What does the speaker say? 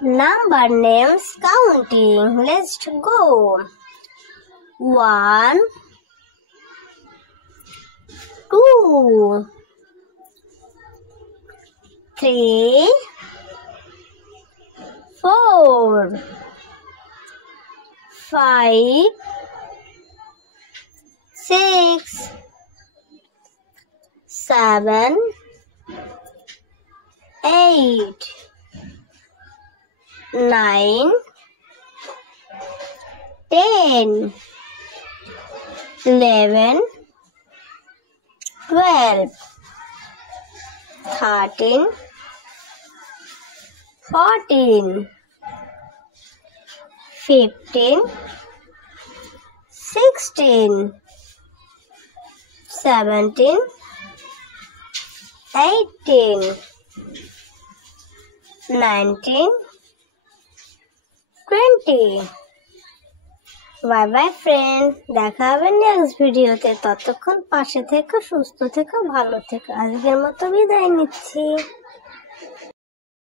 Number names counting. Let's go. 1, 2, 3, 4, 5, 6, 7, 8, 9, 10, 11, 12, 13, 14, 15, 16, 17, 18, 19, 20. Bye bye friend, দেখা হবে নেক্সট ভিডিওতে। ততক্ষণ পাশে থেকো, সুস্থ থেকো, ভালো থেকো। আজকের মতো বিদায় নিচ্ছি।